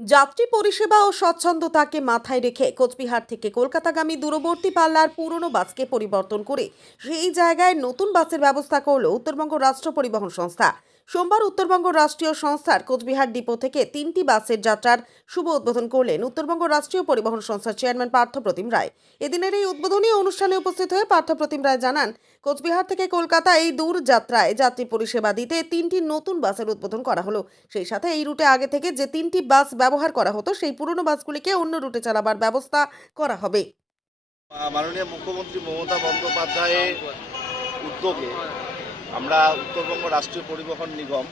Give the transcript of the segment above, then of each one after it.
যাত্রী পরিষেবা ও স্বচ্ছন্দতাকে মাথায় রেখে কোচবিহার থেকে কলকাতাগামী দূরবর্তী পাল্লার পুরনো বাসকে পরিবর্তন করে সেই জায়গায় নতুন বাসের ব্যবস্থা করল উত্তরবঙ্গ রাষ্ট্র পরিবহন সংস্থা। সোমবার উত্তরবঙ্গ রাষ্ট্রীয় সংস্থার কোচবিহার ডিপো থেকে তিনটি বাসের যাত্রার শুভ উদ্বোধন করলেন উত্তরবঙ্গ রাষ্ট্রীয় পরিবহন সংস্থার চেয়ারম্যান পার্থপ্রতিম রায়। এদিনের এই উদ্বোধনী অনুষ্ঠানে উপস্থিত হয়ে পার্থপ্রতিম রায় জানান, কোচবিহার থেকে কলকাতা এই দূর যাত্রায় যাত্রী পরিষেবা দিতে তিনটি নতুন বাসের উদ্বোধন করা হলো। সেই সাথে এই রুটে আগে থেকে যে তিনটি বাস ব্যবহার করা হতো, সেই পুরনো বাসগুলিকে অন্য রুটে চালাবার ব্যবস্থা করা হবে। মাননীয় মুখ্যমন্ত্রী মমতা বন্দ্যোপাধ্যায়ের উদ্যোগে আমরা উত্তরবঙ্গ রাষ্ট্রীয় পরিবহন নিগম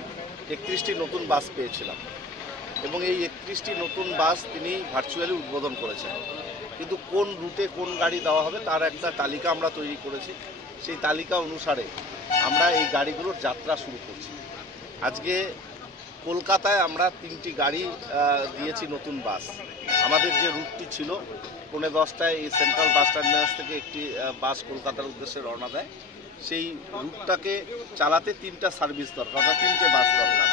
একত্রিশটি নতুন বাস পেয়েছিলাম এবং এই একত্রিশটি নতুন বাস তিনি ভার্চুয়ালি উদ্বোধন করেছেন। কিন্তু কোন রুটে কোন গাড়ি দেওয়া হবে তার একটা তালিকা আমরা তৈরি করেছি। সেই তালিকা অনুসারে আমরা এই গাড়িগুলোর যাত্রা শুরু করছি। আজকে কলকাতায় আমরা তিনটি গাড়ি দিয়েছি নতুন বাস। আমাদের যে রুটটি ছিল, পৌনে দশটায় এই সেন্ট্রাল বাস টার্মিনাস থেকে একটি বাস কলকাতার উদ্দেশ্যে রওনা দেয়। সেই রুটটাকে চালাতে তিনটা সার্ভিস দরকার, অর্থাৎ তিনটে বাস দরকার।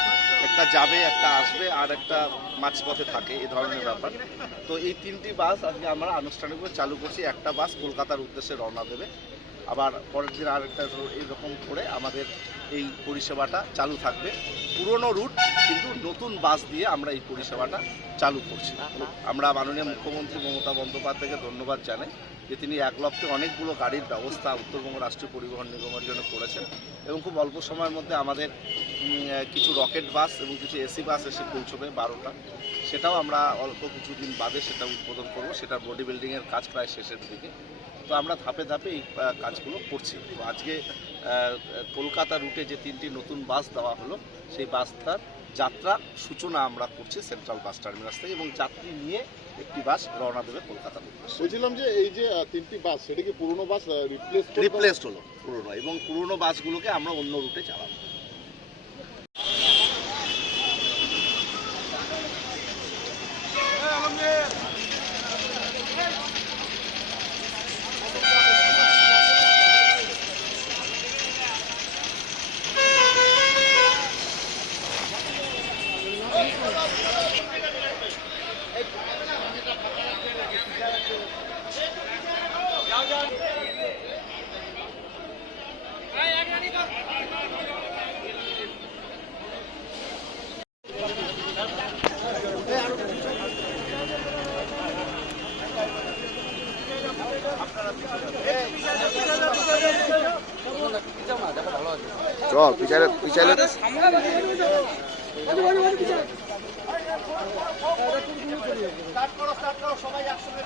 একটা যাবে, একটা আসবে, আর একটা মাঝপথে থাকে, এ ধরনের ব্যাপার। তো এই তিনটি বাস আজকে আমরা আনুষ্ঠানিকভাবে চালু করছি। একটা বাস কলকাতার উদ্দেশ্যে রওনা দেবে। আবার পরের দিন আরেকটা এইরকম করে আমাদের এই পরিষেবাটা চালু থাকবে। পুরনো রুট, কিন্তু নতুন বাস দিয়ে আমরা এই পরিষেবাটা চালু করছি। আমরা মাননীয় মুখ্যমন্ত্রী মমতা বন্দ্যোপাধ্যায়কে ধন্যবাদ জানাই। যে তিনি এক লক্ষে অনেকগুলো গাড়ির ব্যবস্থা উত্তরবঙ্গ রাষ্ট্রীয় পরিবহন নিগমের জন্য করেছেন এবং খুব অল্প সময়ের মধ্যে আমাদের কিছু রকেট বাস এবং কিছু এসি বাস এসে পৌঁছবে বারোটা। সেটাও আমরা অল্প কিছুদিন বাদে সেটা উদ্বোধন করব। সেটা বডি বিল্ডিংয়ের কাজ প্রায় শেষের দিকে। তো আমরা ধাপে ধাপে এই কাজগুলো করছি। তো আজকে কলকাতা রুটে যে তিনটি নতুন বাস দেওয়া হলো সেই বাসটার যাত্রা সূচনা আমরা করছি সেন্ট্রাল বাস টার্মিনাস থেকে এবং যাত্রী নিয়ে একটি বাস রওনা দেবে কলকাতার উদ্দেশ্যে বলছিলাম যে এই যে তিনটি বাস সেটা কি পুরনো বাস রিপ্লেস রিপ্লেসড হলো পুরনো এবং পুরনো বাসগুলোকে আমরা অন্য রুটে চালাবো। চল স্টার্ট করো সবাই একসঙ্গে